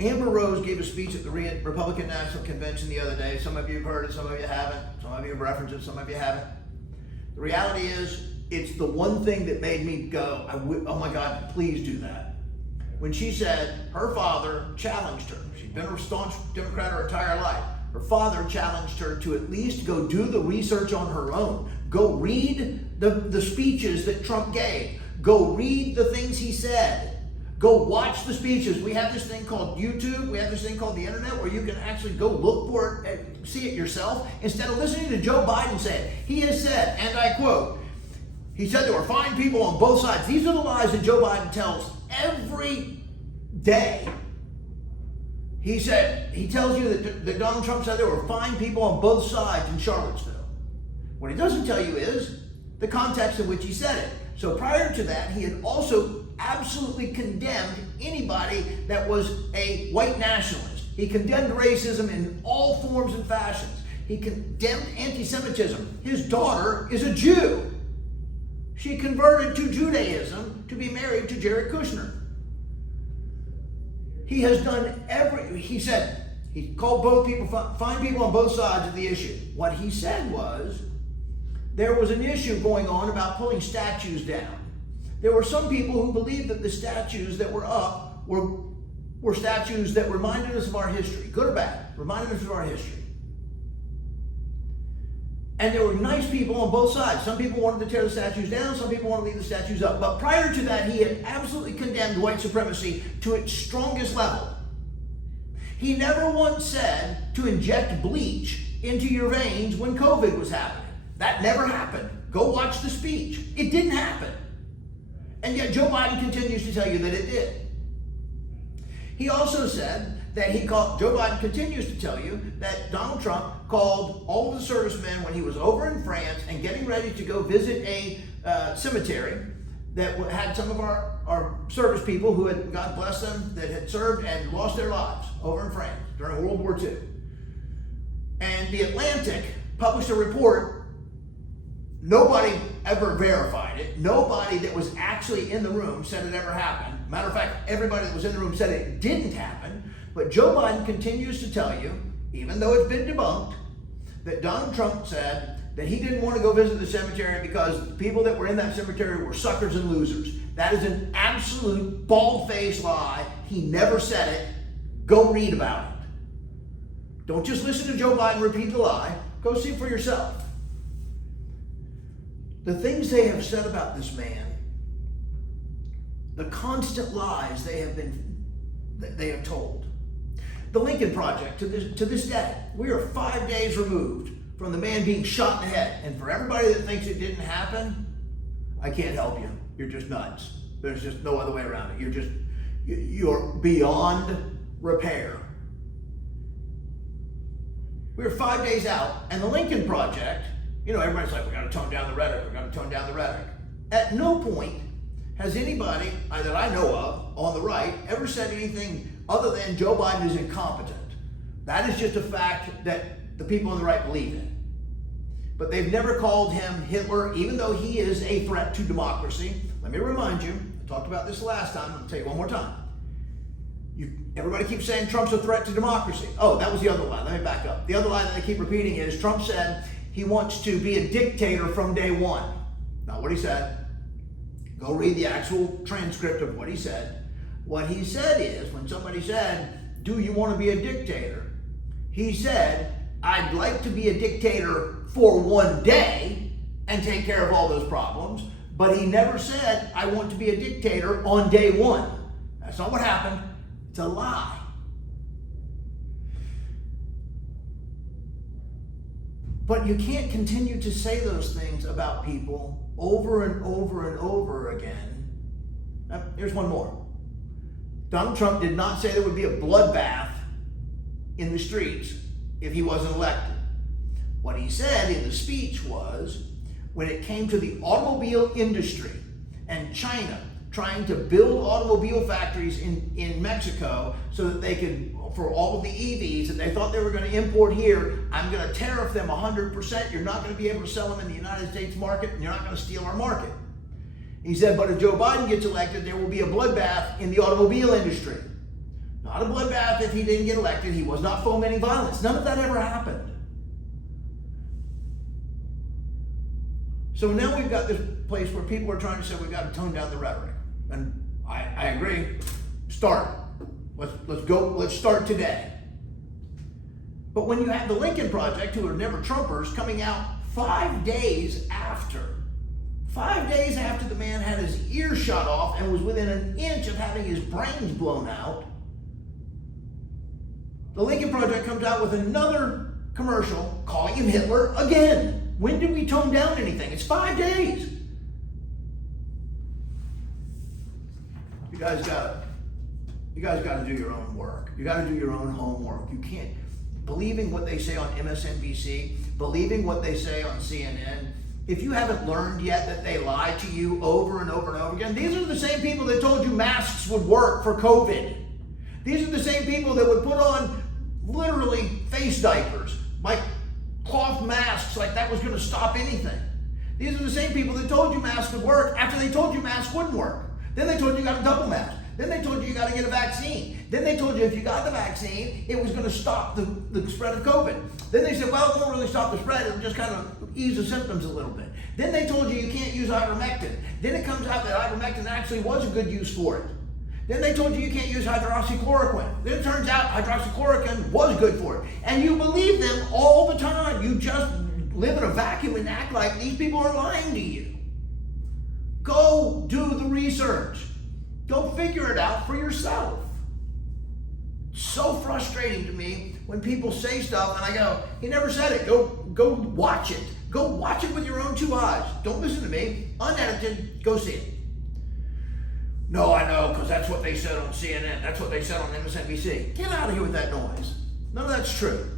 Amber Rose gave a speech at the Republican National Convention the other day. Some of you have heard it, some of you haven't. Some of you have referenced it, some of you haven't. The reality is, it's the one thing that made me go, oh my God, please do that. When she said her father challenged her. She'd been a staunch Democrat her entire life. Her father challenged her to at least go do the research on her own. Go read the speeches that Trump gave. Go read the things he said. Go watch the speeches. We have this thing called YouTube. We have this thing called the internet where you can actually go look for it and see it yourself instead of listening to Joe Biden say it. He has said, and I quote, he said there were fine people on both sides. These are the lies that Joe Biden tells every day. He tells you that Donald Trump said there were fine people on both sides in Charlottesville. What he doesn't tell you is the context in which he said it. So prior to that, he had also absolutely condemned anybody that was a white nationalist. He condemned racism in all forms and fashions. He condemned anti-Semitism. His daughter is a Jew. She converted to Judaism to be married to Jared Kushner. He has done he said, he called both people, fine people on both sides of the issue. What he said was, there was an issue going on about pulling statues down. There were some people who believed that the statues that were up were statues that reminded us of our history, good or bad, reminded us of our history. And there were nice people on both sides. Some people wanted to tear the statues down, some people wanted to leave the statues up. But prior to that, he had absolutely condemned white supremacy to its strongest level. He never once said to inject bleach into your veins when COVID was happening. That never happened. Go watch the speech. It didn't happen. And yet Joe Biden continues to tell you that it did. He also said that Joe Biden continues to tell you that Donald Trump called all of the servicemen when he was over in France and getting ready to go visit a cemetery that had some of our service people who had, God bless them, that had served and lost their lives over in France during World War II. And the Atlantic published a report. Nobody ever verified it. Nobody that was actually in the room said it ever happened. Matter of fact, everybody that was in the room said it didn't happen. But Joe Biden continues to tell you, even though it's been debunked, that Donald Trump said that he didn't want to go visit the cemetery because the people that were in that cemetery were suckers and losers. That is an absolute bald-faced lie. He never said it. Go read about it. Don't just listen to Joe Biden repeat the lie. Go see it for yourself. The things they have said about this man, the constant lies they have told. The Lincoln Project, to this day, we are 5 days removed from the man being shot in the head. And for everybody that thinks it didn't happen, I can't help you. You're just nuts. There's just no other way around it. You're beyond repair. We're 5 days out, and the Lincoln Project, everybody's like, we got to tone down the rhetoric. We got to tone down the rhetoric. At no point has anybody that I know of on the right ever said anything other than Joe Biden is incompetent. That is just a fact that the people on the right believe in. But they've never called him Hitler, even though he is a threat to democracy. Let me remind you, I talked about this last time. I'll tell you one more time. Everybody keeps saying Trump's a threat to democracy. Oh, that was the other lie. Let me back up. The other lie that they keep repeating is Trump said he wants to be a dictator from day one. Not what he said. Go read the actual transcript of what he said. What he said is, when somebody said, do you want to be a dictator? He said, I'd like to be a dictator for one day and take care of all those problems. But he never said, I want to be a dictator on day one. That's not what happened. It's a lie. But you can't continue to say those things about people over and over and over again. Now, here's one more. Donald Trump did not say there would be a bloodbath in the streets if he wasn't elected. What he said in the speech was, when it came to the automobile industry and China trying to build automobile factories in Mexico so that they could, for all of the EVs that they thought they were going to import here, I'm going to tariff them 100%. You're not going to be able to sell them in the United States market, and you're not going to steal our market. He said, but if Joe Biden gets elected, there will be a bloodbath in the automobile industry. not a bloodbath if he didn't get elected. He was not fomenting violence. None of that ever happened. So now we've got this place where people are trying to say we've got to tone down the rhetoric. And I agree. Start. Let's go. Let's start today. But when you have the Lincoln Project, who are never Trumpers, coming out 5 days after the man had his ears shot off and was within an inch of having his brains blown out, the Lincoln Project comes out with another commercial calling him Hitler again. When did we tone down anything? It's 5 days. You guys got to do your own work. You got to do your own homework. You can't believing what they say on MSNBC, believing what they say on CNN. If you haven't learned yet that they lie to you over and over and over again, these are the same people that told you masks would work for COVID. These are the same people that would put on literally face diapers, like cloth masks, like that was going to stop anything. These are the same people that told you masks would work after they told you masks wouldn't work. Then they told you got a double mask. Then they told you got to get a vaccine. Then they told you if you got the vaccine, it was going to stop the spread of COVID. Then they said, well, it won't really stop the spread. It'll just kind of ease the symptoms a little bit. Then they told you can't use ivermectin. Then it comes out that ivermectin actually was a good use for it. Then they told you can't use hydroxychloroquine. Then it turns out hydroxychloroquine was good for it. And you believe them all the time. You just live in a vacuum and act like these people are lying to you. Go do the research. Go figure it out for yourself. It's so frustrating to me when people say stuff and I go, he never said it. Go watch it. Go watch it with your own two eyes. Don't listen to me. Unedited, go see it. No, I know, because that's what they said on CNN. That's what they said on MSNBC. Get out of here with that noise. None of that's true.